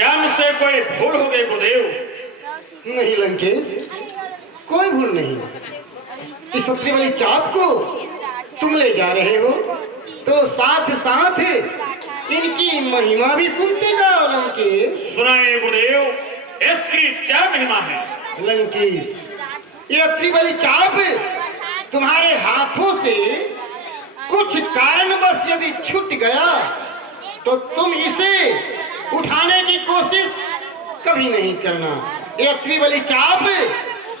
क्या मुझसे कोई भूल हो गई गुरुदेव? नहीं लंकेश, कोई भूल नहीं। इस शक्ति वाली चाप को तुम ले जा रहे हो तो साथ साथ इनकी महिमा भी सुनते जाओ लंकेश। सुनाइए गुरुदेव, इसकी क्या महिमा है? लंकेश, ये अत्रि वाली चाप तुम्हारे हाथों से कुछ कारणवश यदि छूट गया तो तुम इसे उठाने की कोशिश कभी नहीं करना। ये अत्रि वाली चाप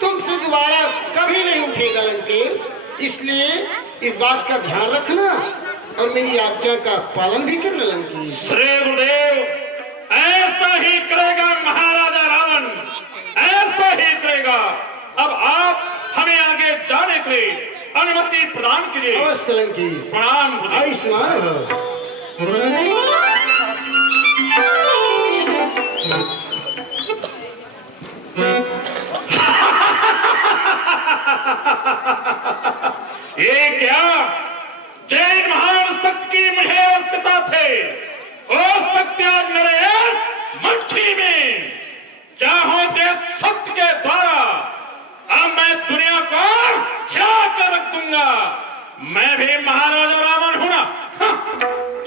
तुमसे दोबारा कभी नहीं उठेगा लंकेश, इसलिए इस बात का ध्यान रखना और मेरी आज्ञा का पालन भी करना लंकेश। श्री गुरुदेव, ऐसा ही करेगा महाराजा रावण, ऐसा ही करेगा। अब आप हमें आगे जाने के लिए अनुमति प्रदान कीजिए। अवश्य लंकेश। प्रणाम गुरुदेव। आयुष्मान भव। ये क्या? जैन महान सत्य की मुझे आवश्यकता थे, और सत्य आज मेरे इस मुट्ठी में। चाहो तो सत्य के द्वारा अब मैं दुनिया को खिला कर रख दूंगा। मैं भी महाराजा रावण हूं ना।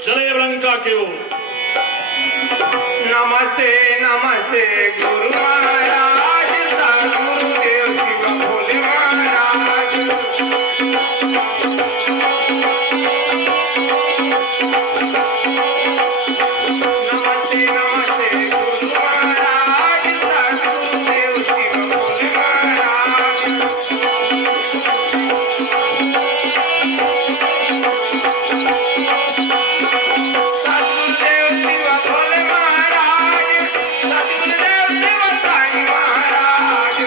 चले लंका की ओर। नमस्ते नमस्ते गुरु महाराज, गुरुदेव शिव भोले महाराज। नमस्ते नमस्ते गुरु महाराज, गुरुदेव शिव भोले महाराज। सतगुरुदेव शिव भोले महाराज, सतगुरुदेव शिव साईं महाराज।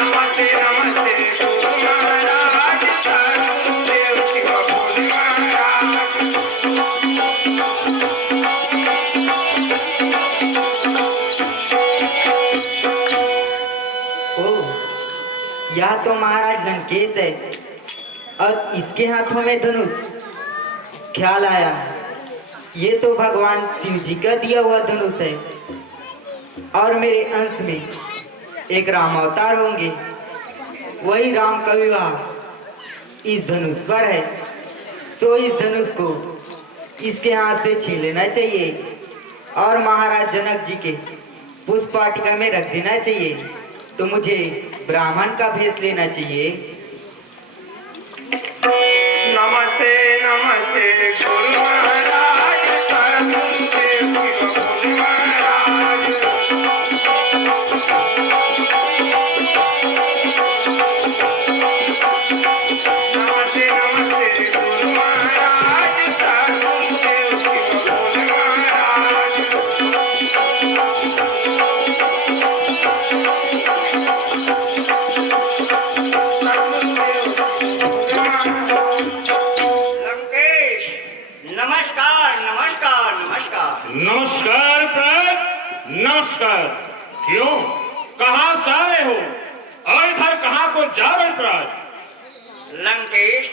नमस्ते नमस्ते गुरु महाराज, सतगुरुदेव शिव भोले महाराज। ओह, यह तो महाराज लंकेश है और इसके हाथों में धनुष। ख्याल आया, ये तो भगवान शिव जी का दिया हुआ धनुष है और मेरे अंश में एक राम अवतार होंगे। वही राम का विवाह इस धनुष पर है, तो इस धनुष को इसके हाथ से छीन लेना चाहिए और महाराज जनक जी के पुष्प वाटिका में रख देना चाहिए। तो मुझे ब्राह्मण का भेष लेना चाहिए। नमस्ते नमस्ते गुरु महाराज, सतगुरुदेव शिव भोले महाराज। नमस्ते नमस्ते गुरु महाराज, सतगुरुदेव शिव भोले महाराज। लंकेश, नमस्कार नमस्कार नमस्कार। नमस्कार प्रभु, नमस्कार। क्यों, कहाँ से आ रहे हो और इधर कहाँ को जा रहे प्रभु? लंकेश,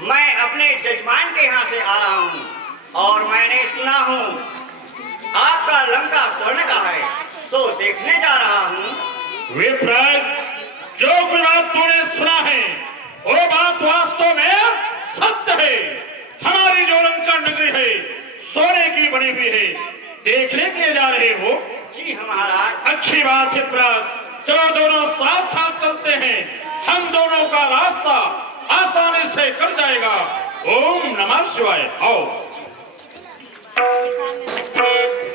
मैं अपने जजमान के यहाँ से आ रहा हूँ और मैंने सुना हूँ आपका लंका स्वर्ण का है, तो देखने जा रहा हूँ। वे प्रभु, जो कुछ बात तूने सुना है वो बात वास्तव में सत्य है। हमारी जो लंका नगरी है सोने की बनी हुई है, देखने के लिए जा रहे हो? जी हाँ महाराज। अच्छी बात है प्रभु, चलो दोनों साथ साथ चलते हैं। हम दोनों का रास्ता आसानी से कट जाएगा। ओम नमः शिवाय। आओ।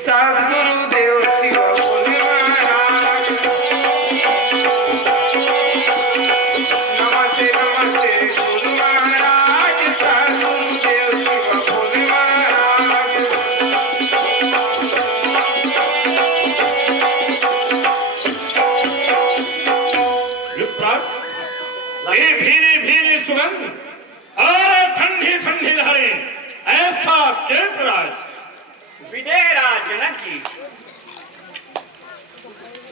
सतगुरुदेव शिव भोले महाराज। नमस्ते नमस्ते गुरु महाराज, सतगुरुदेव शिव भोले महाराज। ये भीनी भीनी सुगंध और ठंडी ठंडी लहरें, ऐसा क्यों प्रभु? विदेहरा जनक जी,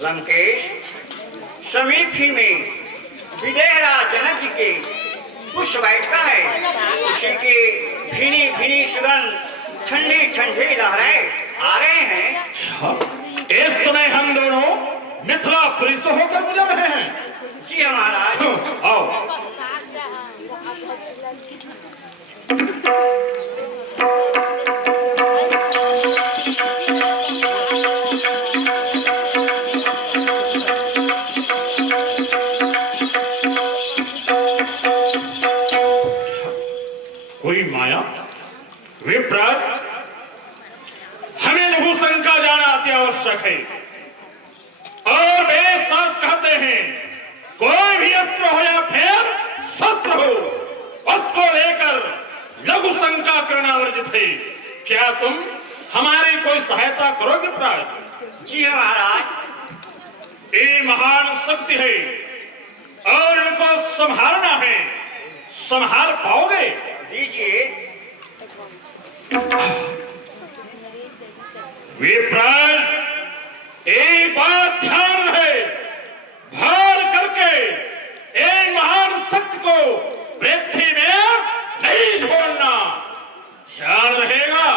लंकेश समीप ही में विदेहरा जनक जी के पुष्प वाटिका है, उसी की भीनी भीनी सुगंध, ठंडी ठंडी लहरें आ रहे हैं। इस समय हम दोनों मिथिलापुरी से होकर गुजर रहे हैं। जी हाँ महाराज। आओ। कोई माया विप्राज, हमें लघु शंका जाना अति आवश्यक है। और वेद शास्त्र कहते हैं कोई भी अस्त्र हो या फिर शस्त्र हो, उसको लेकर लघु शंका करना वर्जित है। क्या तुम हमारी कोई सहायता करोगे प्राज? जी हाँ महाराज। ये महान शक्ति है और इनको संभालना है, संभाल पाओगे? दीजिए। विप्राज एक बात ध्यान रहे, भार करके एक महान शक्ति को पृथ्वी में नहीं छोड़ना, ध्यान रहेगा?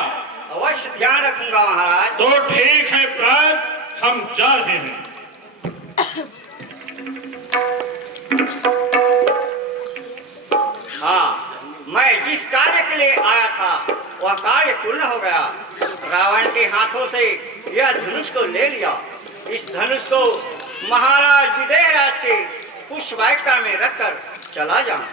अवश्य ध्यान रखूंगा महाराज। तो ठीक है प्राज, हम जा रहे हैं। हाँ, मैं जिस कार्य के लिए आया था वह कार्य पूर्ण हो गया। रावण के हाथों से यह धनुष को ले लिया। इस धनुष को महाराज विदेहराज के पुष्प वाटिका में रखकर चला जाऊं।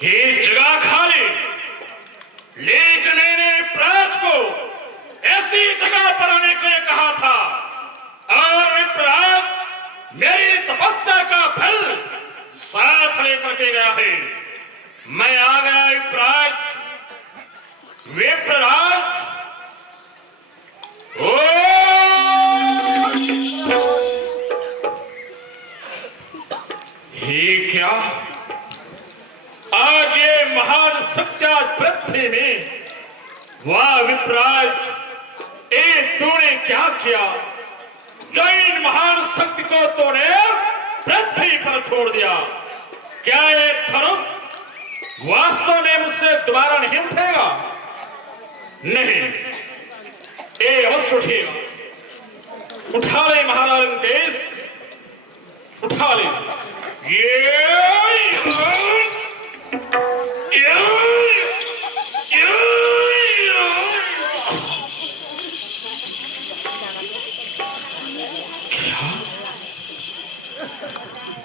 ये जगह खाली, लेकिन मैंने प्राज को ऐसी जगह पर आने के लिए कहा था और प्राज मेरी तपस्या का फल साथ लेकर के गया है। मैं आ गया प्राज। विप्रराज, ये क्या आज ये महान सत्या पृथ्वी में, वाह विप्राज, ए तूने क्या किया? जो इन महान शक्ति को तूने पृथ्वी पर छोड़ दिया, क्या ये धनुष वास्तव में मुझसे दोबारा नहीं उठेगा? नहीं, ये अवश्य उठेगा। उठा ले महाराज लंकेश, उठा ले।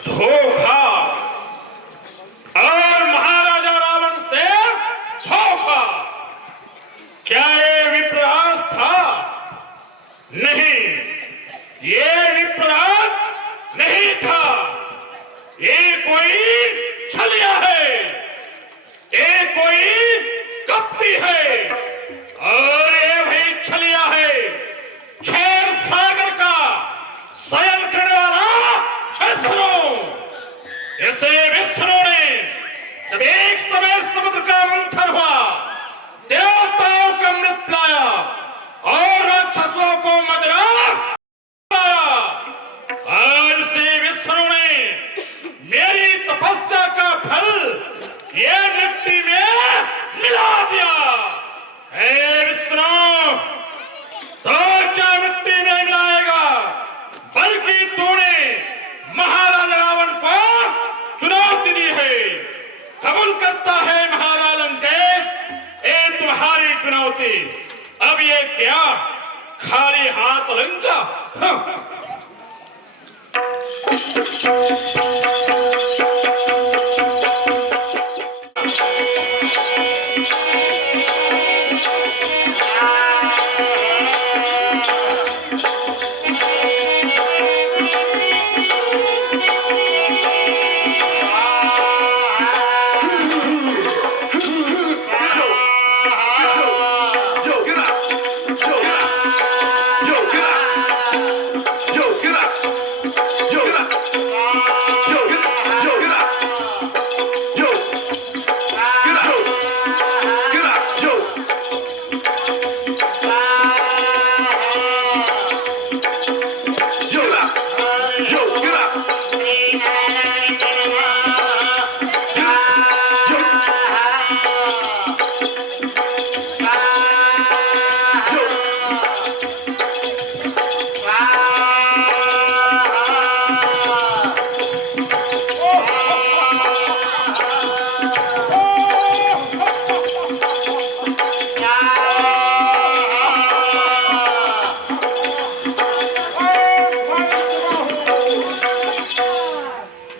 धोखा और महाराजा रावण से धोखा, क्या ये विप्रास था? नहीं, ये विप्रास नहीं था, ये कोई छलिया है, ये कोई कपटी है और ये भी छलिया है। क्षीर सागर का शयन करने वाला विष्णु, ऐसे विष्णु ने जब एक समय समुद्र का मंथन हुआ, देवताओं का अमृत लाया और राक्षसों को मदिरा लाया, आज से विष्णु ने मेरी तपस्या का फल ये मिट्टी में मिला दिया। हे विष्णु, तो क्या मिट्टी में मिलाएगा? बल्कि तूने महाराजा रावण को चुनौती दी है। कबूल करता है महाराज लंकेश ये तुम्हारी चुनौती। अब ये क्या खाली हाथ लंका?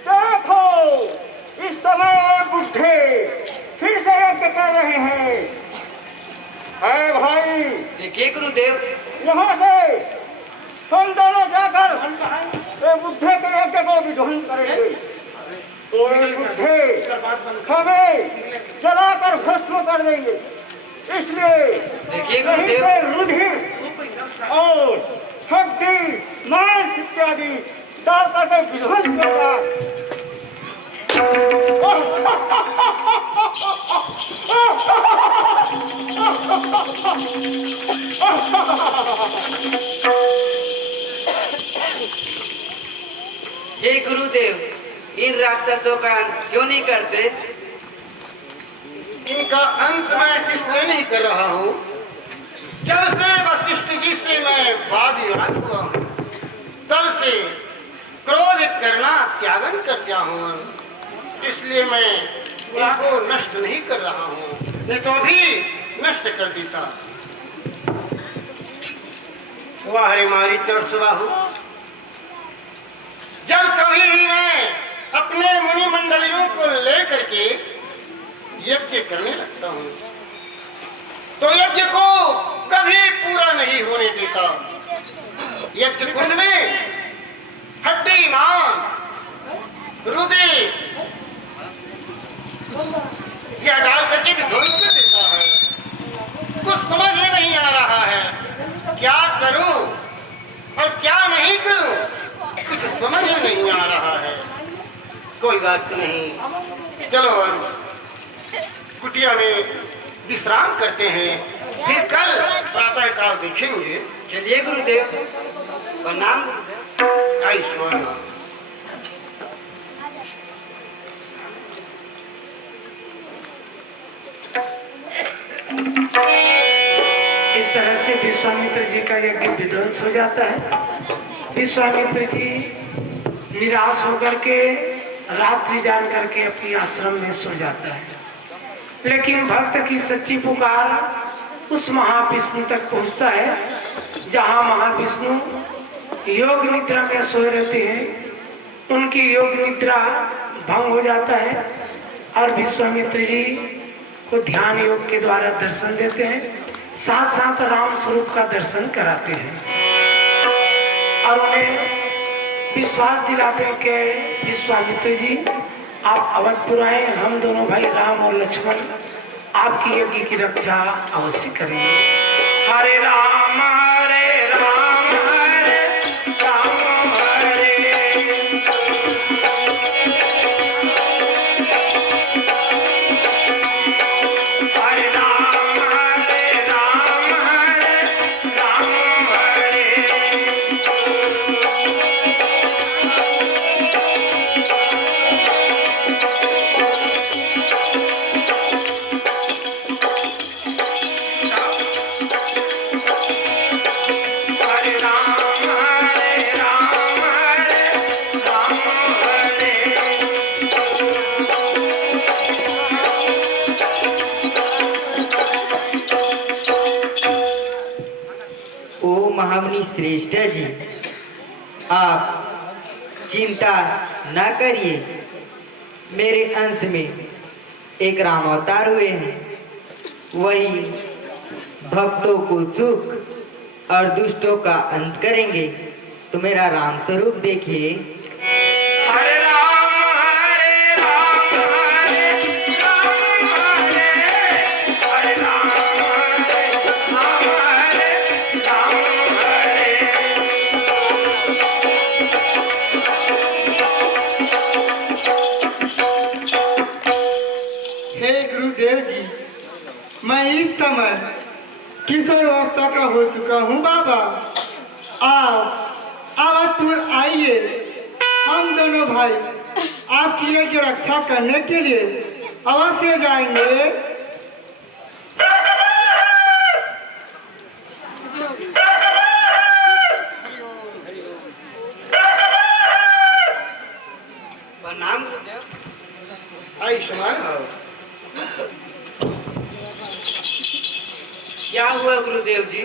देखो, इस समय बुढ़े फिर से यज्ञ कर रहे हैं। है भाई, देखिए गुरुदेव, यहाँ से तुम दोनों जाकर ये बुढ़े के यज्ञ को विध्वंस करेंगे। ये बुढ़े हमें जलाकर भस्म कर देंगे। इसलिए देखिए यहीं गुरुदेव। से रुधिर और हड्डी मांस इत्यादि डाल करके विध्वंस होगा। हे गुरुदेव, इन राक्षसों का अंत क्यों नहीं करते? इनका अंत मैं इसलिए नहीं कर रहा हूँ, जब से वशिष्ठ जी से मैं वाद विवाद हुआ हूँ, तब से क्रोध करना त्यागन कर दिया हूँ। इसलिए मैं इनको नष्ट नहीं कर रहा हूँ, नहीं तो भी नष्ट कर देता। वाह रे मारी चढ़सवाहु, जब कभी भी मैं अपने मुनि मंडलियों को लेकर के यज्ञ करने लगता हूँ तो यज्ञ को कभी पूरा नहीं होने देता। यज्ञ कुंड में हड्डी मांस रुधिर या डाल करके विध्वंस कर देता है। कुछ समझ में नहीं आ रहा है, क्या करूं और क्या नहीं करूं, कुछ समझ में नहीं आ रहा है। कोई बात नहीं, चलो हम कुटिया में विश्राम करते हैं, फिर कल प्रातः काल देखेंगे। चलिए गुरुदेव, प्रणाम। आयुष्मान। इस तरह से विश्वामित्र जी का यज्ञ विध्वंस हो जाता है। विश्वामित्र जी निराश होकर के रात्रि जान करके अपनी आश्रम में सो जाता है। लेकिन भक्त की सच्ची पुकार उस महाविष्णु तक पहुंचता है, जहां महाविष्णु योग निद्रा में सोए रहते हैं। उनकी योग निद्रा भंग हो जाता है और विश्वामित्र जी को ध्यान योग के द्वारा दर्शन देते हैं, साथ साथ राम स्वरूप का दर्शन कराते हैं और उन्हें विश्वास दिलाते हैं कि विश्वामित्र जी आप अवधपुर आए, हम दोनों भाई राम और लक्ष्मण आपकी यज्ञ की रक्षा अवश्य करेंगे। हरे राम हरे राम हरे राम हरे हरे राम हरे राम हरे राम हरे। हरे राम हरे राम हरे राम हरे। ओ महामुनि श्रेष्ठ जी, आप चिंता न करिए, मेरे अंश में एक राम अवतार हुए हैं। वही भक्तों को सुख और दुष्टों का अंत करेंगे। तो मेरा राम स्वरूप देखिए। हरे राम हरे राम हरे राम हरे हरे राम हरे राम हरे राम हरे। हे गुरुदेव जी, मैं इस समय किशोर अवस्था का हो चुका हूँ बाबा। आप अवधपुर आइए, हम भाई आपकी ये की रक्षा करने के लिए अवश्य जाएंगे। प्रणाम। आयुष्मान भव। क्या हुआ गुरुदेव जी?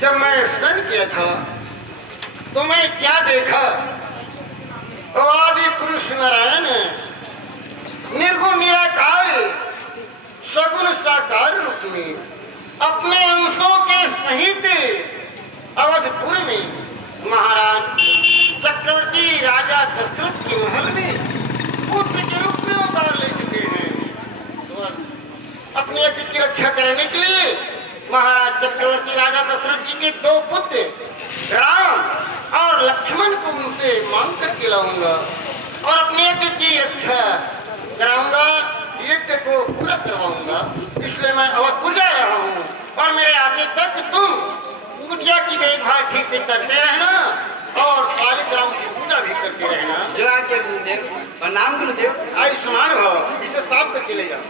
जब मैं स्नान किया था तो मैं क्या देखा? तो आदि पुरुष नारायण निर्गुण निराकार सगुण साकार रूप में अपने अंशों के सहित अवधपुर में महाराज चक्रवर्ती राजा दशरथ के महल में पुत्र के रूप में अवतार ले चुके हैं। तो अपने अति की रक्षा करने के लिए महाराज चक्रवर्ती राजा दशरथ जी के 2 पुत्र राम और लक्ष्मण को उनसे मांग करके लाऊंगा और अपने यज्ञ की रक्षा कराऊंगा, यज्ञ को पूरा करवाऊंगा। इसलिए मैं अवधपुर जा रहा हूँ और मेरे आगे तक तुम कुटिया की देखभाल ठीक से करते रहना और शालिग्राम की पूजा भी करते रहना। जो आके गुरुदेव। प्रणाम गुरुदेव। आयुष्मान भव। इसे साफ करके ले जाओ।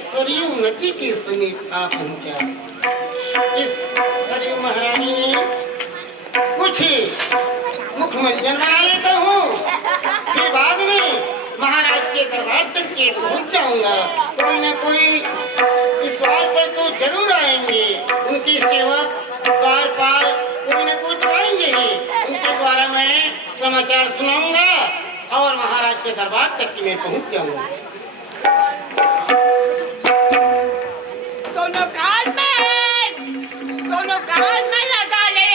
सरयू नदी के समीप आ पहुंचा। इस सरयू महारानी ने कुछ मुखमंजन बना लेता हूँ, फिर बाद में महाराज के दरबार तक के पहुंच जाऊंगा। कोई न कोई इस द्वार पर तो जरूर आएंगे, उनकी सेवक द्वारपाल कोई न कोई तो आएंगे ही। उनके द्वारा मैं समाचार सुनाऊंगा और महाराज के दरबार तक की मैं पहुंच जाऊंगा। दोनों काल में लगा ले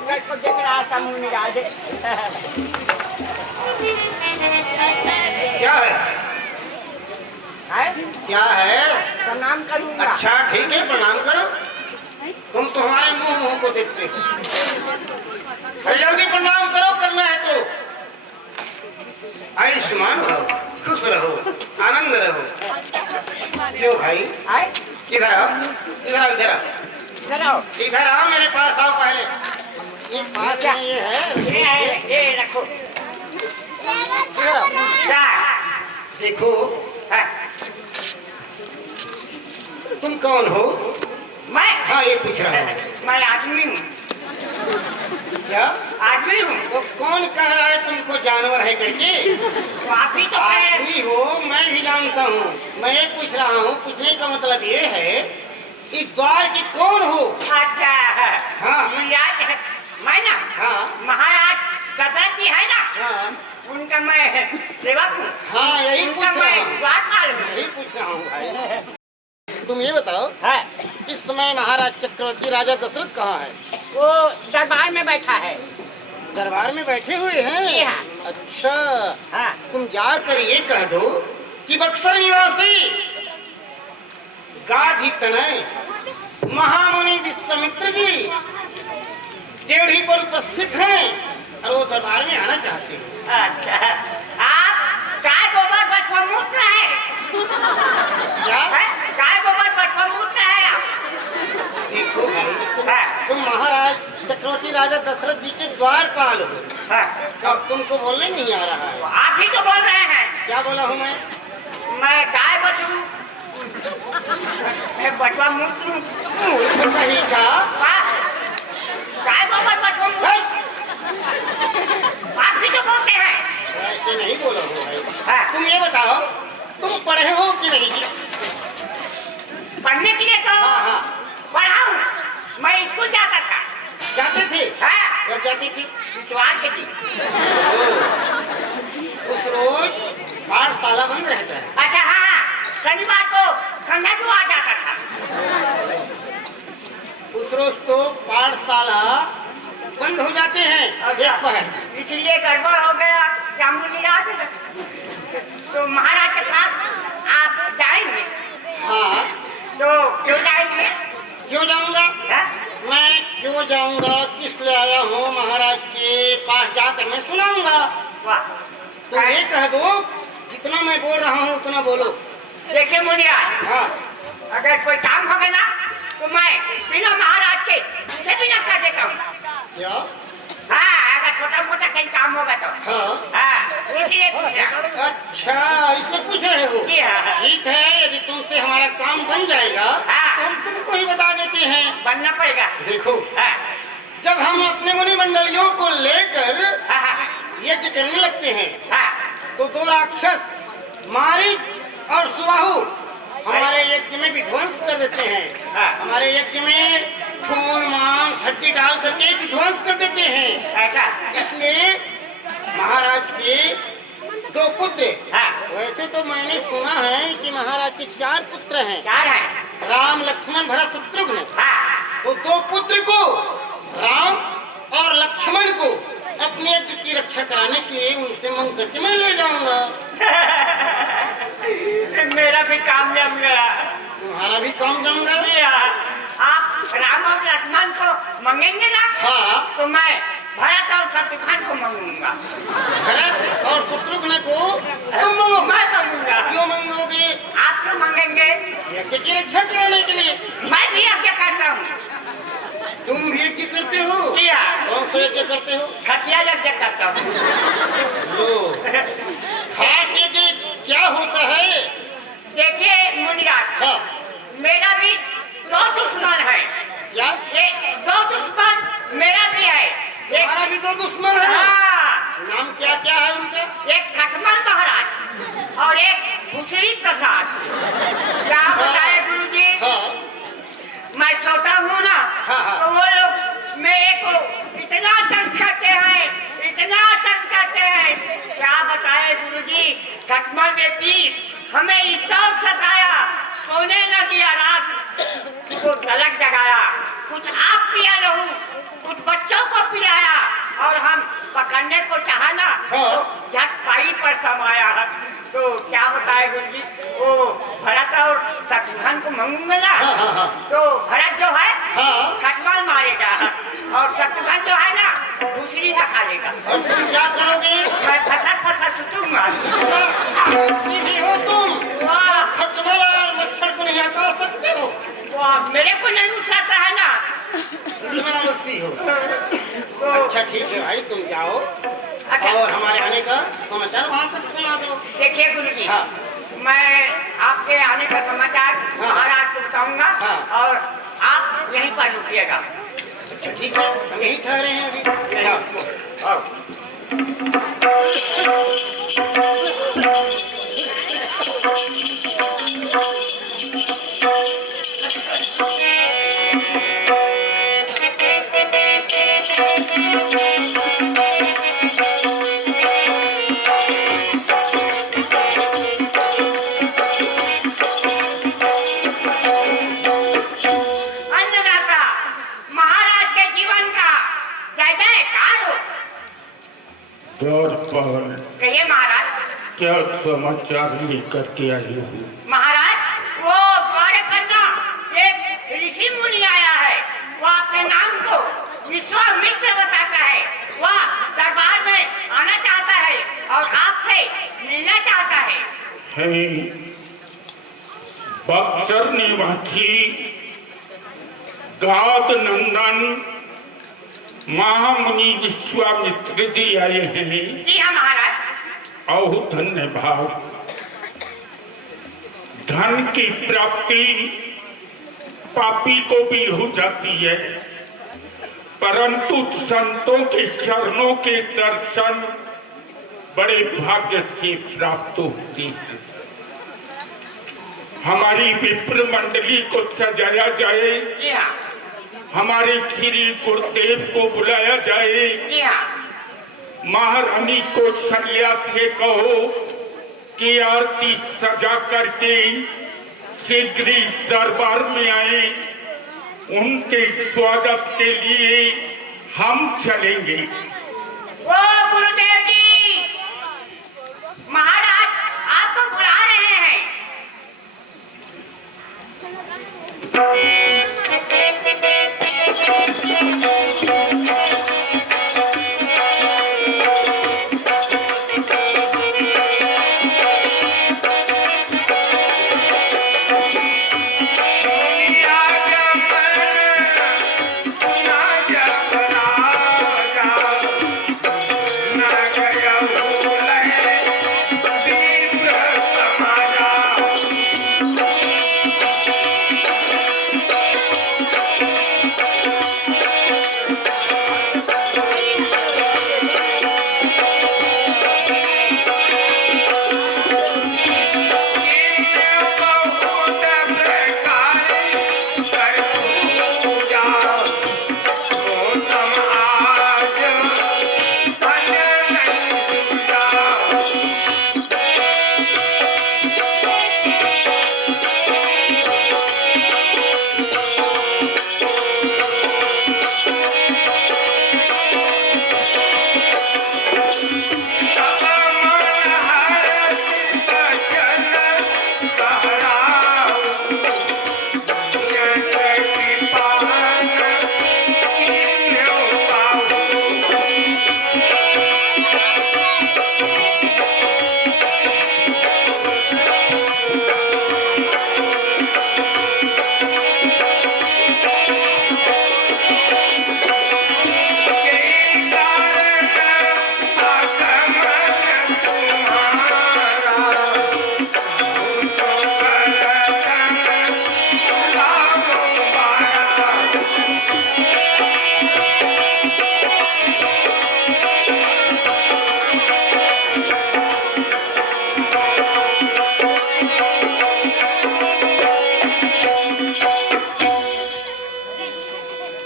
जंगल को देख रहा था मुनि राज। क्या है? है? क्या है? प्रणाम करूंगा। अच्छा ठीक है, प्रणाम करो। तुम तो हमारे मुंह को देखते हो। अरे जल्दी प्रणाम करो, करना है तो। आयुष्मान रहो, खुश रहो, आनंद रहो। क्यों भाई? है? इधर आओ, इधर आओ, इधर आओ, चलो इधर आओ, मेरे पास आओ पहले। ये पास में ये है, ये रखो। इधर आओ। क्या? देखो, है? तुम कौन हो? मैं? हाँ ये पूछ रहा हूँ। मैं आदमी हूँ। क्या? आदमी हूँ। तो कौन कह रहा है तुमको जानवर है करके? तो आप ही तो कह रहे हैं। आदमी हो, मैं भी जानता हूँ। मैं ये पूछ रहा हूँ, पूछने का मतलब ये है कि द्वार की कौन हो? अच्छा है। हाँ। मुनिराज है। मैं ना हाँ। महाराज दशरथ जी है ना, हाँ उनका मैं सेवक हूँ। हाँ, यही पूछ उनका रहा मैं हूँ, द्वारपाल हूँ। यही पूछ रहा हूँ भाई। तुम ये बताओ, है? इस समय महाराज चक्रवर्ती राजा दशरथ कहाँ है? वो दरबार में बैठा है। दरबार में बैठे हुए जी हैं? हाँ। अच्छा, हाँ। तुम जाकर ये कह दो कि बक्सर निवासी गाधी तनय महामुनि विश्वामित्र जी देवढ़ी पर उपस्थित हैं और वो दरबार में आना चाहते हैं। अच्छा, आप गाय गोबर बछवा है? क्या? गाय गोबर बछवा है आप? देखो भाई, हाँ। तुम महाराज चक्रवर्ती राजा दशरथ जी के द्वारपाल हो, हाँ। अब तुमको बोलने नहीं आ रहा है। आप ही तो बोल रहे हैं। क्या बोला हूँ मैं? मैं गाय बछू, मैं बछवा मुक्त हूँ। मूर्ख कहीं का। गाय गोबर बछवा मुक्त। हट! आप ही तो बोलते हैं। ऐसे नहीं बोला हूँ भाई। हाँ। तुम ये बताओ, तुम पढ़े हो कि नहीं? पढ़ने के लिए तो हाँ हाँ, पढ़ा हूँ। मैं स्कूल जाता था। जाते थे? हाँ। जब जाती थी? इतवार के दिन। उस रोज पाठशाला बंद रहता है। अच्छा हाँ हाँ, शनिवार को संध्या को आ जाता था। उस रोज तो पाठशाला बंद हो जाते हैं एक पहर। इसलिए गड़बड़ हो गया। तो महाराज के पास आप जाएंगे? हाँ। तो क्यों जाएंगे? क्यों जाऊंगा? हाँ? मैं क्यों जाऊंगा? किस लिए आया हूँ महाराज के पास जाकर मैं सुनाऊंगा। वाह। तो ये कह दो, जितना मैं बोल रहा हूँ उतना बोलो। देखिए मुनिराज, हाँ। अगर कोई काम होगा ना तो मैं बिना महाराज के उसे भी ना कर देता हूँ। क्या? हाँ, अगर छोटा मोटा कहीं काम होगा तो। हाँ। हाँ, इसलिए पूछ रहा। अच्छा, इसलिए पूछ रहे हो? जी हाँ। ठीक है, यदि तुमसे हमारा काम बन जाएगा हाँ। तो हम तुमको ही बता देते हैं। बनना पड़ेगा। देखो, हाँ। जब हम अपने मुनि मंडलियों को लेकर हाँ, हाँ, यज्ञ करने लगते हैं हाँ। तो दो राक्षस मारीच और सुबाहु हमारे यज्ञ में विध्वंस कर देते हैं। हाँ। हमारे यज्ञ में खून मांस हड्डी डाल करके विध्वंस कर देते हैं। ऐसा? इसलिए महाराज के दो पुत्र, हाँ। वैसे तो मैंने सुना है कि महाराज के 4 पुत्र हैं, चार है। राम लक्ष्मण भरत शत्रुघ्न। हाँ। तो 2 पुत्र को राम और लक्ष्मण को अपने यज्ञ की रक्षा कराने के लिए उनसे मांग करके मैं ले जाऊंगा। मेरा भी काम जम गया। तुम्हारा भी काम जम गया। आप राम और लक्ष्मण को मांगेंगे ना? हाँ। तो मैं भरत और शत्रुघ्न को मांगूंगा। भरत और शत्रुघ्न को तुम मांगोगे? मैं मांगूंगा। क्यों मांगोगे? आप क्यों मांगेंगे? यज्ञ की रक्षा कराने के लिए। मैं भी यज्ञ करता हूँ। तुम भी यज्ञ करते हो? किया। कौन सा यज्ञ करते हो? खटिया यज्ञ करता हूँ। लो, खाट यज्ञ क्या होता है? देखिए मुनिराज, हाँ। मेरा भी 2 दुश्मन है। क्या? एक 2 दुश्मन मेरा भी है। तुम्हारा भी 2 दुश्मन है? हाँ। नाम क्या क्या है उनका? एक खटमल महाराज और एक भूसरी प्रसाद। क्या बताए गुरुजी? हाँ। मैं छोटा हूँ ना, हाँ, हाँ। तो वो लोग मेरे को इतना तंग करते हैं, इतना तंग करते हैं। क्या बताए गुरुजी? खटमल ने पी हमें इतना सताया, सोने न दिया, रात को झलक जगाया। कुछ आप पिया लहू, कुछ बच्चों को हाँ। झटकाई पर समाया है। तो क्या बताए गुरु जी, वो भरत और शत्रुघ्न को मंगूंगा ना, हाँ। तो भरत जो है हाँ। खटमल मारेगा और शत्रुघ्न जो है ना दूसरी ना खा लेगा। और तुम क्या करोगे? मैं फसर सुतूंगा। सीधी हो तुम। वाह, खटमल और मच्छर को नहीं हटा सकते हो। वाह, मेरे को नहीं उठाता है ना। दुश्मनावशी हो। तो अच्छा ठीक है भाई, तुम जाओ अच्छा। और हमारे आने का समाचार वहाँ तक सुना दो। देखिए गुरु जी, हाँ। मैं आपके आने का समाचार हाँ। महाराज को बताऊंगा हाँ। और आप यहीं पर रुकिएगा। अच्छा ठीक है, हम यहीं ठहरे हैं अभी। जाओ। आओ। अन्नदाता महाराज के जीवन का जय जयकार हो। द्वारपाल, कहिए महाराज। क्या समाचार लेकर के आई हो? महाराज, वो द्वारकन्या एक ऋषि मुनि आया है। वो अपने नाम को विश्वामित्र बताता है। वह दरबार में आना चाहता है और आपसे मिलना चाहता है। हैं बक्सर निवासी गाद नंदन महामुनि विश्वामित्र जी आए हैं। जी हाँ महाराज। बहुत धन्यवाद। धन की प्राप्ति पापी को भी हो जाती है, परंतु संतों के चरणों के दर्शन बड़े भाग्य से प्राप्त होते हैं। हमारी विप्र मंडली को सजाया जाए, जी हाँ। हमारे श्री गुरुदेव को बुलाया जाए, जी हाँ। महारानी को शल्या से कहो कि आरती सजा करके शीघ्र ही दरबार में आए। उनके स्वागत के लिए हम चलेंगे। वो गुरुदेव जी, महाराज आपको बुला रहे हैं।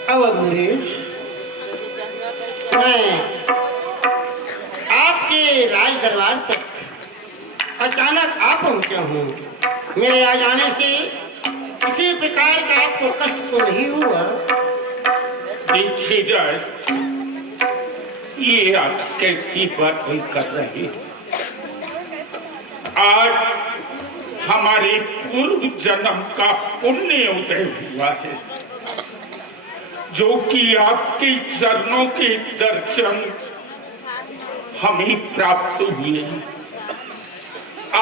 अवधेश, मैं आपके राज दरबार तक अचानक आ पहुंचा हूँ। मेरे आ जाने से किसी प्रकार का आपको कष्ट तो नहीं हुआ? देखिए जाए, ये आज कैसी बात हुई कर रही है? आज हमारे पूर्व जन्म का पुण्य उदय हुआ है, जो कि आपके चरणों के दर्शन हमें प्राप्त हुए।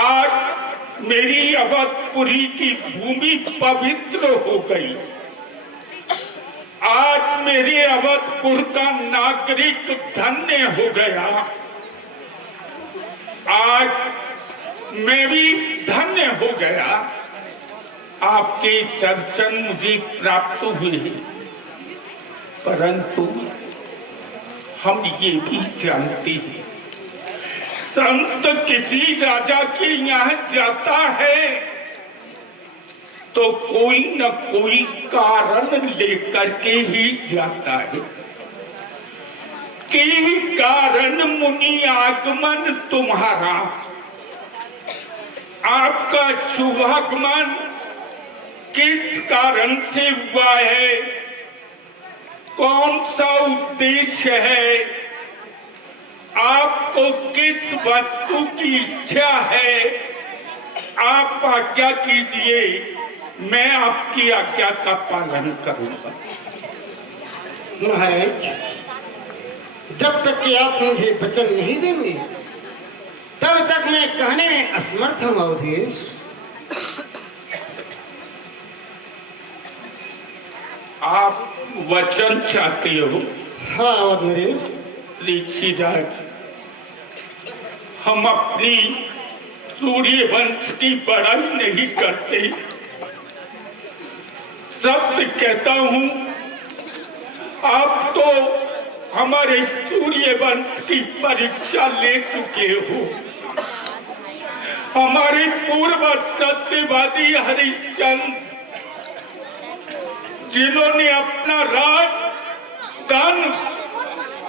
आज मेरी अवधपुरी की भूमि पवित्र हो गई। आज मेरे अवधपुर का नागरिक धन्य हो गया। आज मैं भी धन्य हो गया। आपके दर्शन मुझे प्राप्त हुए, परंतु हम ये भी जानते हैं, संत किसी राजा के यहाँ जाता है तो कोई न कोई कारण लेकर के ही जाता है। कि कारण मुनि आगमन तुम्हारा, आपका शुभागमन किस कारण से हुआ है, कौन सा उद्देश्य है, आपको किस वस्तु की इच्छा है, आप आज्ञा कीजिए, मैं आपकी आज्ञा का पालन करूंगा। महाराज, जब तक कि आप मुझे वचन नहीं देंगे तब तक मैं कहने में असमर्थ हूं। अवधेश, आप वचन चाहते हो? हाँ अवधेश। ऋषिराज, हम अपनी सूर्य वंश की बड़ाई नहीं करते, सत्य कहता हूं, आप तो हमारे सूर्य वंश की परीक्षा ले चुके हो। हमारे पूर्व सत्यवादी हरिश्चंद्र, जिन्होंने अपना राज, धन,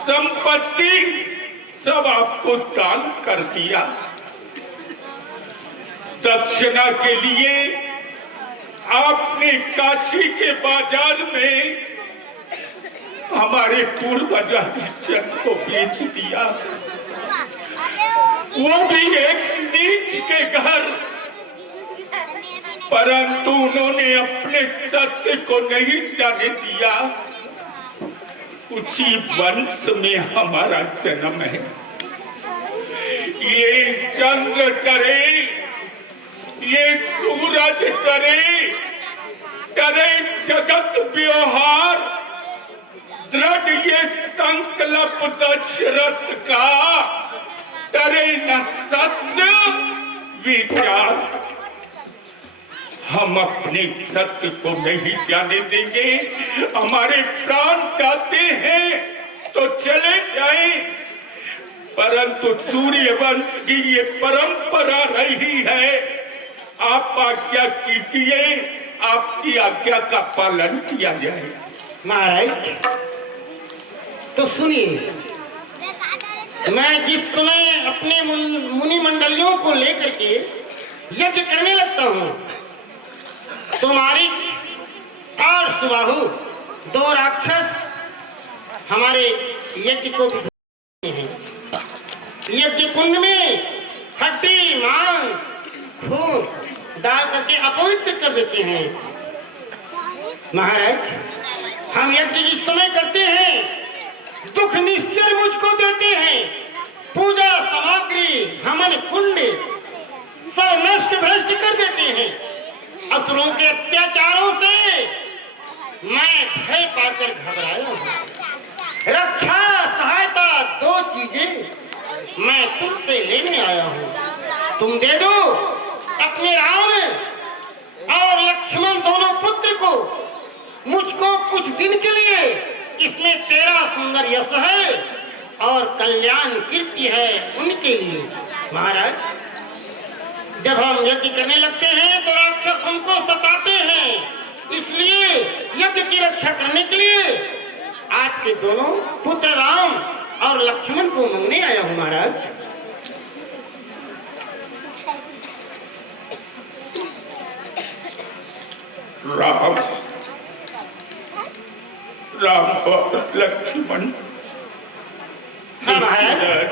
संपत्ति सब आपको दान कर दिया, दक्षिणा के लिए आपने काशी के बाजार में हमारे पूर्वज हरिश्चंद्र को बेच दिया, वो भी एक नीच के घर। परंतु उन्होंने अपने सत्य को नहीं जाने दिया। उसी वंश में हमारा जन्म है। ये चंद्र डरे, ये सूरज डरे, डरे जगत व्यवहार, दृढ़ ये संकल्प दशरथ का, डरे न सत्य विचार। हम अपने सत्य को नहीं जाने देंगे। हमारे प्राण जाते हैं तो चले जाएं, परंतु सूर्य वंश की ये परंपरा रही है। आप आज्ञा कीजिए, आपकी आज्ञा का पालन किया जाए। महाराज, तो सुनिए, मैं जिस समय अपने मुनि मंडलियों को लेकर के यज्ञ करने लगता हूँ, तुम्हारी और सुबाहु दो राक्षस हमारे यज्ञ को हैं। यज्ञ कुंड में हड्डी, मांस, खून डाल करके अपवित्र कर देते हैं। महाराज, हम यज्ञ जिस समय करते हैं, दुख निश्चय मुझको देते हैं। पूजा सामग्री, हवन कुंड सब नष्ट भ्रष्ट कर देते हैं। असुरों के अत्याचारों से मैं भय पाकर घबराया हूं। रक्षा, सहायता, दो चीजें मैं तुमसे लेने आया हूं। तुम दे दो अपने राम और लक्ष्मण दोनों पुत्र को मुझको कुछ दिन के लिए। इसमें तेरा सुंदर यश है और कल्याण कीर्ति है उनके लिए। महाराज, जब हम यज्ञ करने लगते हैं तो राक्षस हमको सताते हैं, इसलिए यज्ञ की रक्षा करने के लिए आपके दोनों पुत्र राम और लक्ष्मण को मांगने आया हूं। महाराज, राम, राम और लक्ष्मण, महाराज।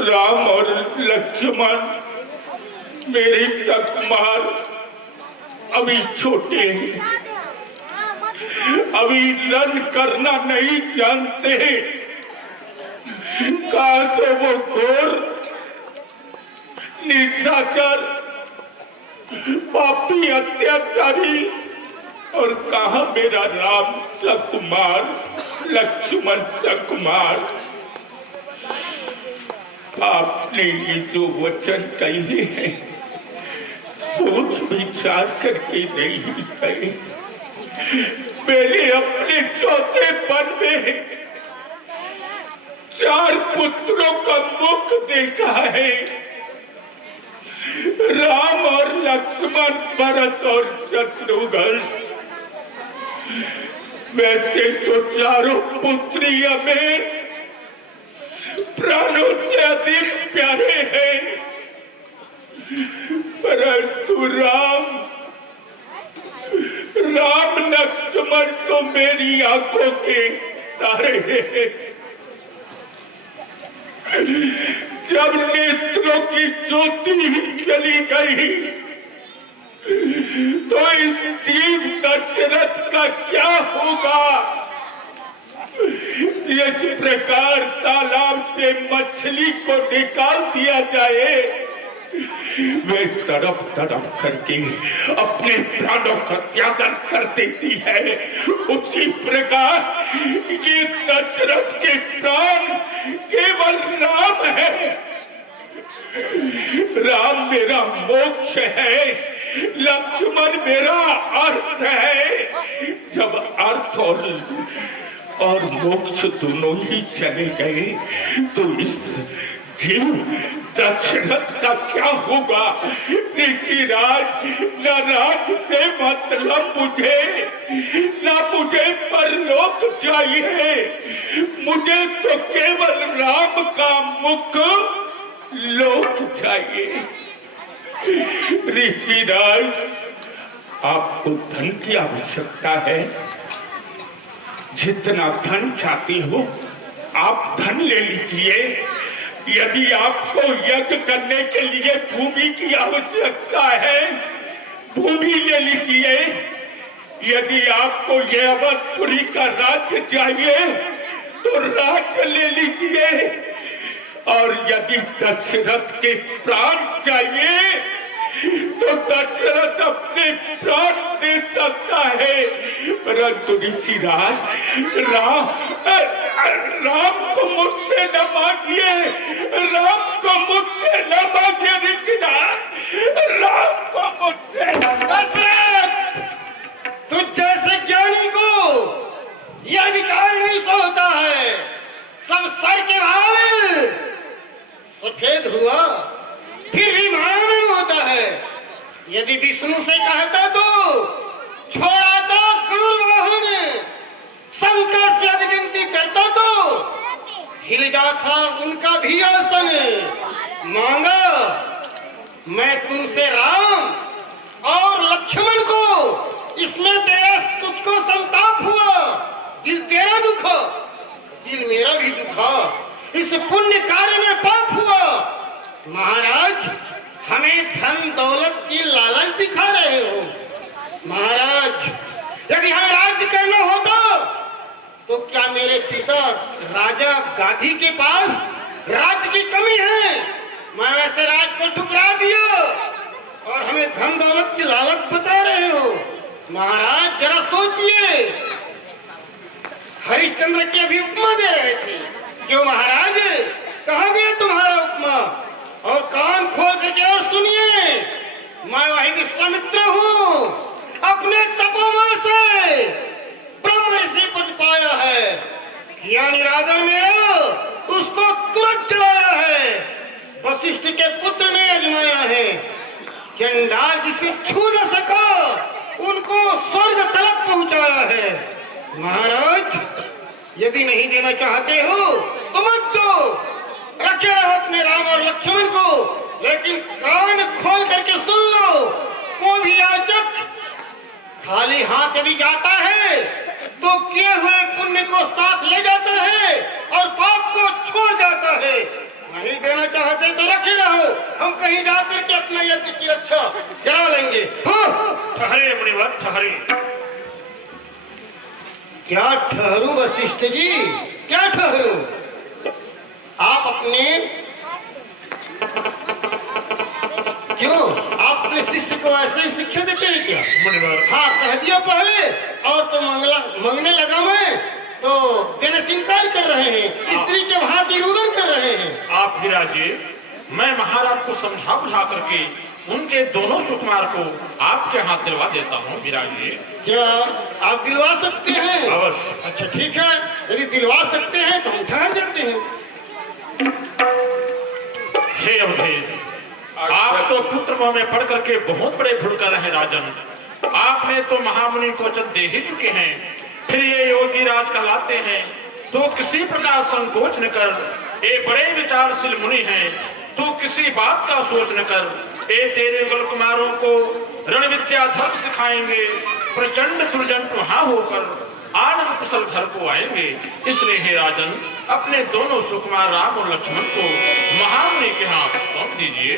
राम और लक्ष्मण मेरी तकमार अभी छोटे हैं, अभी रन करना नहीं जानते। कहा तो वो घोर निशाचर पापी अत्याचारी, और कहा मेरा राम सकुमार लक्ष्मण सकुमार। आपने ये जो वचन कहे हैं सोच विचार करके नहीं कहे। मैंने अपने चौथेपन में 4 पुत्रों का मुख देखा है, राम और लक्ष्मण, भरत और शत्रुघ्न। वैसे तो चारों पुत्री हमें प्राणों से अधिक प्यारे हैं, परंतु राम लक्ष्मण तो मेरी आंखों के तारे हैं। जब नेत्रों की ज्योति चली गई तो इस जीव दशरथ का क्या होगा? जिस प्रकार तालाब से मछली को निकाल दिया जाए, वे तड़प तड़प करके अपने प्राणों का त्याग कर देती है, उसी प्रकार ये दशरथ के प्राण केवल राम है। राम मेरा मोक्ष है, लक्ष्मण मेरा अर्थ है। जब अर्थ और मोक्ष दोनों ही चले गए तो इस जीव दशरथ का क्या होगा? ऋषिराज, न राज से मतलब मुझे परलोक चाहिए, मुझे तो केवल राम का मुख लोक चाहिए। ऋषिराज, आपको धन की आवश्यकता है, जितना धन चाहती हो आप धन ले लीजिए। यदि आपको यज्ञ करने के लिए भूमि की आवश्यकता है, भूमि ले लीजिए। यदि आपको यह अवधपुरी का राज्य चाहिए तो राज्य ले लीजिए। और यदि दशरथ के प्राण चाहिए तो दशरथ अपने प्राण दे सकता है, परंतु ऋषिराज राम को मुझसे न मांगिए, राम को मुझसे न मांगिए ऋषिराज, राम को मुझसे। दशरथ, तुझ जैसे ज्ञानी को यह विकार नहीं सोता है। सब सर के बाल सफेद हुआ फिर भी मानव होता है। यदि विष्णु से कहता तो छोड़ाता क्रूर मोहन, शंकर से यदि विनती करता तो हिल जाता उनका भी आसन। मांगा मैं तुमसे राम और लक्ष्मण को, इसमें तेरा तुझको संताप हुआ, दिल तेरा दुखा, दिल मेरा भी दुखा, इस पुण्य कार्य में पाप हुआ। महाराज, हमें धन दौलत की लालच दिखा रहे हो। महाराज, यदि हमें राज्य करना होता तो क्या मेरे पिता राजा गाधी के पास राज्य की कमी है? मैं वैसे राज को ठुकरा दिया और हमें धन दौलत की लालच बता रहे हो। महाराज, जरा सोचिए, हरिश्चंद्र की अभी उपमा दे रहे थे। क्यों महाराज, कहाँ गया तुम्हारा उपमा? और कान खोल करके और सुनिए, मैं वही विश्वामित्र हूँ, अपने तपोबल से ब्रह्म ऋषि पद पाया है। किया निरादर मेरा, उसको तुरंत जलाया है। वशिष्ठ के पुत्र ने अजमाया है। चंडाल जिसे छू न सका उनको स्वर्ग तलक पहुंचाया है। महाराज, यदि नहीं देना चाहते हो तो मत दो, रखे रहो अपने राम और लक्ष्मण को, लेकिन कान खोल करके सुन लो। कोई भी याचक खाली हाथ यदि जाता है तो किए हुए पुण्य को साथ ले जाता है और पाप को छोड़ जाता है। नहीं देना चाहते तो रखे रहो, हम कहीं जाकर के अपना यज्ञ की रक्षा करा लेंगे। हाँ? ठहरे मुनिवर ठहरे। क्या ठहरूं वशिष्ठ जी, क्या ठहरूं? आप अपने क्यों आप अपने शिष्य को ऐसे ही शिक्षा देते हैं क्या? मुनिवर हाँ कह दिया पहले, और तो मांगने लगा मैं तो देने से इनकार कर रहे हैं, स्त्री के भांति रुदन कर रहे हैं। आप विराजिए, मैं महाराज को समझा बुझा करके उनके दोनों सुकुमार को आपके हाथ दिलवा देता हूँ। विराजिए। क्या आप दिलवा सकते हैं? अवश्य। अच्छा ठीक है, यदि दिलवा सकते हैं तो हम ठहर जाते हैं। हे अवधेश, आप तो पुत्र में पढ़ करके बहुत बड़े भुड़कर हैं राजन। आपने तो महामुनि को वचन दे ही चुके हैं, फिर ये योगी राज कहलाते हैं, तो किसी प्रकार संकोच न कर, ये बड़े विचारशील मुनि हैं, तो किसी बात का सोच न कर, ये तेरे युगल कुमारों को रण विद्या धर्म सिखाएंगे, प्रचंड दुर्जन वहां होकर आनंद कुशल घर को आएंगे। इसलिए हे राजन, अपने दोनों सुकुमार राम और लक्ष्मण को महामुनि के हाथ सौंप दीजिए।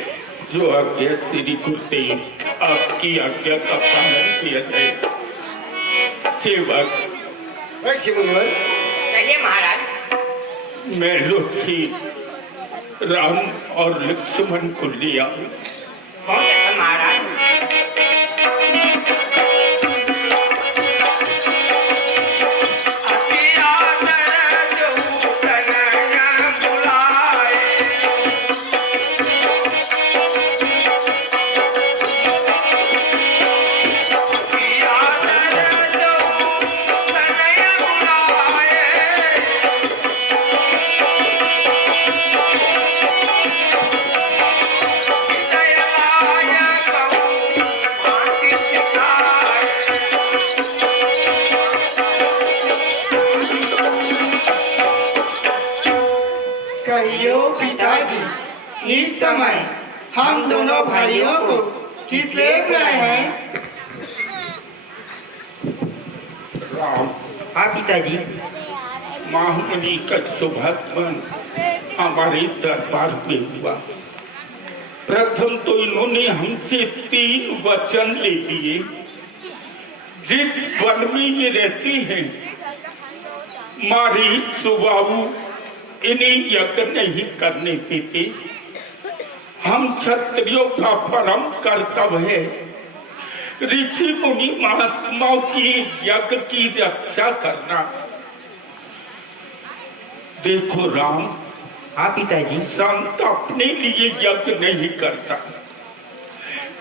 जो आज्ञा श्री गुरुदेव, आपकी आज्ञा का पालन किया जाए। सेवक बैठिए मुनिवर। कहिए महाराज। मैं लक्ष्मी राम और लक्ष्मण को लिया। बहुत अच्छा महाराज। कहियो पिताजी, इस समय हम दोनों भाइयों को किस ले गए हैं? राम, हाँ पिताजी। महामुनि का शुभागमन हमारे दरबार में हुआ। प्रथम तो इन्होंने हमसे 3 वचन ले लिए। जिस वन में ये रहती हैं, मारी सुबाहु इन्हें यज्ञ नहीं करने देते। हम क्षत्रियों का परम कर्तव्य है ऋषि मुनि महात्माओं की यज्ञ की रक्षा करना। देखो राम, हाँ पिताजी। संत अपने लिए यज्ञ नहीं करता,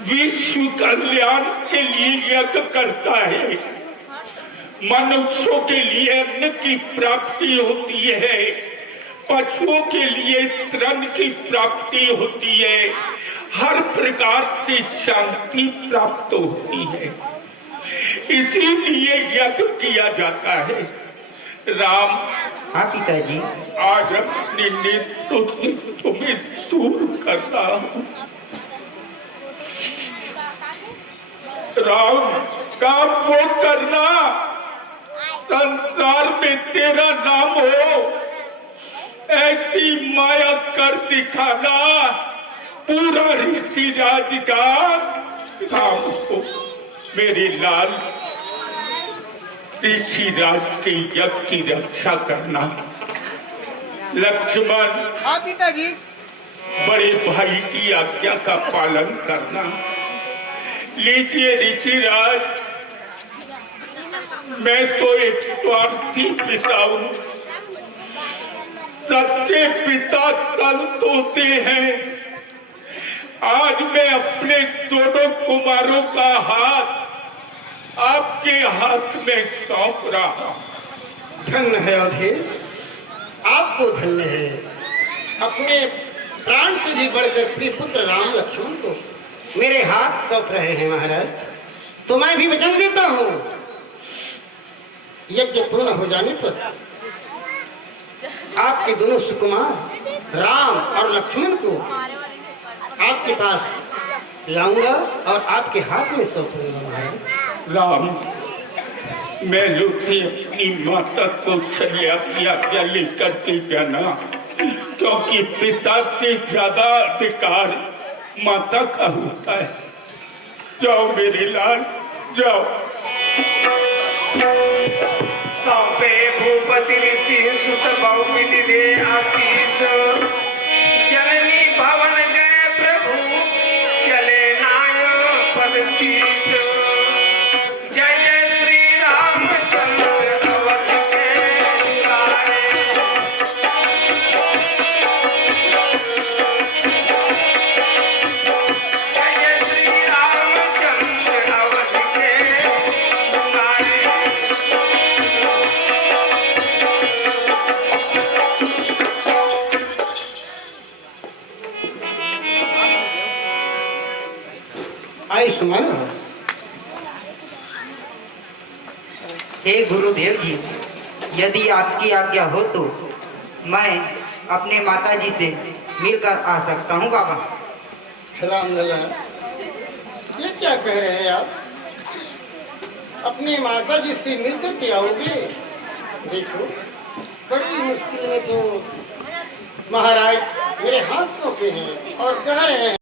विश्व कल्याण के लिए यज्ञ करता है। मनुष्यों के लिए अन्न की प्राप्ति होती है, पशुओं के लिए तृण की प्राप्ति होती है, हर प्रकार से शांति प्राप्त होती है, इसीलिए यज्ञ किया जाता है। राम, हाँ पिताजी। आज अपने नेत्रों से तुम्हें दूर करता हूँ। राम, काम वो करना संसार में तेरा नाम हो, ऐसी माया कर दिखाना पूरा ऋषि राज का काम हो। मेरे लाल, ऋषि राज के यज्ञ की रक्षा करना। लक्ष्मण, हाँ पिताजी। बड़े भाई की आज्ञा का पालन करना। लीजिए ऋषिराज, मैं तो एक स्वार्थी पिता हूँ। सच्चे पिता संत होते हैं। आज मैं अपने दोनों कुमारों का हाथ आपके हाथ में सौंप रहा हूँ। धन्य है अवधेश, आपको धन्य है। अपने प्राण से भी बढ़कर प्रिय पुत्र राम लक्ष्मण को मेरे हाथ सौंप रहे हैं महाराज। तो मैं भी वचन देता हूँ, यज्ञ पूर्ण हो जाने पर आपके दोनों सुकुमार राम और लक्ष्मण को आपके पास लाऊंगा और आपके हाथ में सौंपूंगा महाराज। राम, मैं लुटे अपनी माता को सरिया की आज्ञा लेकर के जाना, क्योंकि पिता से ज्यादा अधिकार माता का होता है। जाओ मेरे लाल, जाओ। सौंपे भूपति ऋषि सुत बहुविधि दे आशीष, जननी भवन गए प्रभु चले नाय पद शीश। जय जय श्री रामचंद्र अवध के लाए। जय जय श्री रामचंद्र अवध के लाए। आयुष्मान हे गुरुदेव जी, यदि आपकी आज्ञा हो तो मैं अपने माता जी से मिलकर आ सकता हूँ बाबा। रामलला, ये क्या कह रहे हैं आप? अपनी माता जी से मिलकर के आओगे? देखो, बड़ी मुश्किल में तो महाराज मेरे हाथ सौंपे हैं और कह रहे हैं